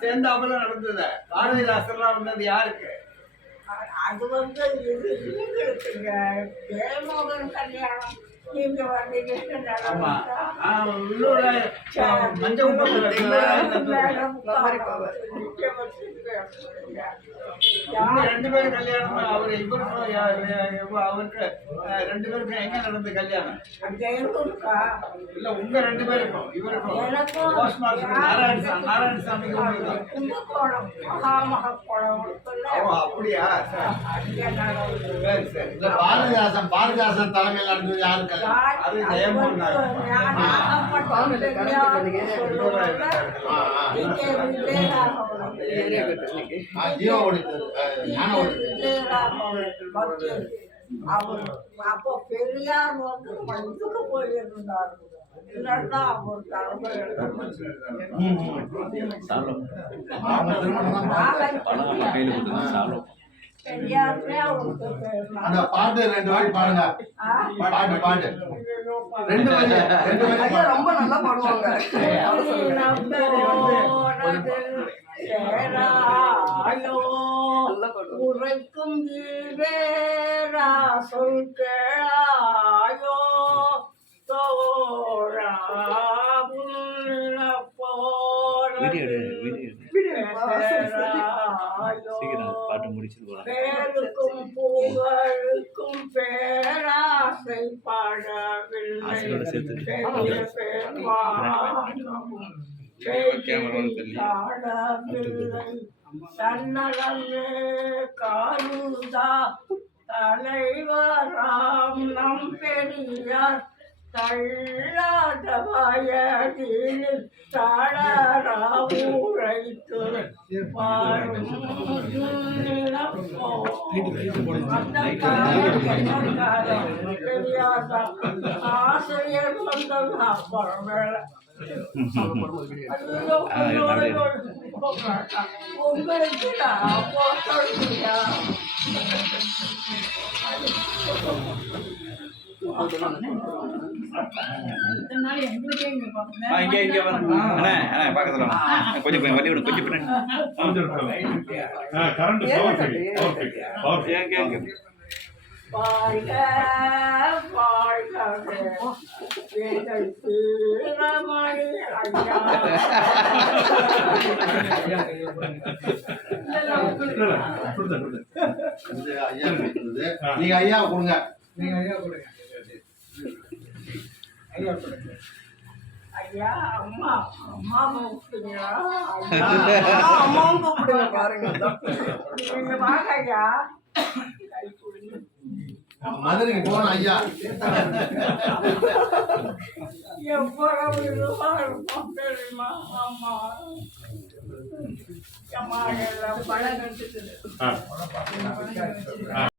சேர்ந்தாப்புல நடந்தது. பாரதிதாசன்லாம் வந்தது யாருக்கு? அது வந்து இது இருக்குங்க, ஜெயமோகன் கல்யாணம். நீங்க வந்தீங்க ஆமா. இன்னொரு மஞ்சள் குப்பத்தில் ரெண்டு பேரும் கல்யாணம். அவர் இவருக்கும் அவருக்கு ரெண்டு பேருக்கும் எங்க நடந்த கல்யாணம்? இல்ல உங்க ரெண்டு பேருக்கும் இவருக்கும் போஸ்ட் மாஸ்டர் நாராயணசாமிக்கு. அப்படியா? சரி சரி. பாரதிதாசன் தலைமையில் நடந்தது யாரு கல்யாணம்? அது ஜெயமோகன். அவர் அப்போ பெரியார் வந்து இதுக்கு போயிருந்தார். இல்லைன்னா அவர் அந்த பாட்டு ரெண்டு வாட்டி பாடுங்க. பாட்டு பாட்டு ரெண்டு வாட்டி ரொம்ப நல்லா பாடுவாங்க. உரைக்கும் வேறா சொல் கேளாயோ தோழா பேருக்கும் புகழுக்கும் பேராசை பாடவில்லை. தன்னலமே காருதா தலைவராம் நம் பெரியார் தள்ளாத வயதில் தளரா உரைத்து பாடும் பெரியார் ஆசிரியர் வந்தது அப்புறம் வேலை. உங்களுக்கு வாழ்க வாழ்க வீரமணி ஐயா. நீங்க ஐயா கொடுங்க. ஐயா அம்மா அம்மா கூப்பிடுங்களா? அம்மாவும் கூப்பிடுங்க பாருங்க. நீங்க வாங்க ஐயா. மதுரைக்கு போகணும் ஐயா. எவ்வளவு இதுவா இருக்கும் தெரியுமா? அம்மா அம்மா எல்லாம் பழம்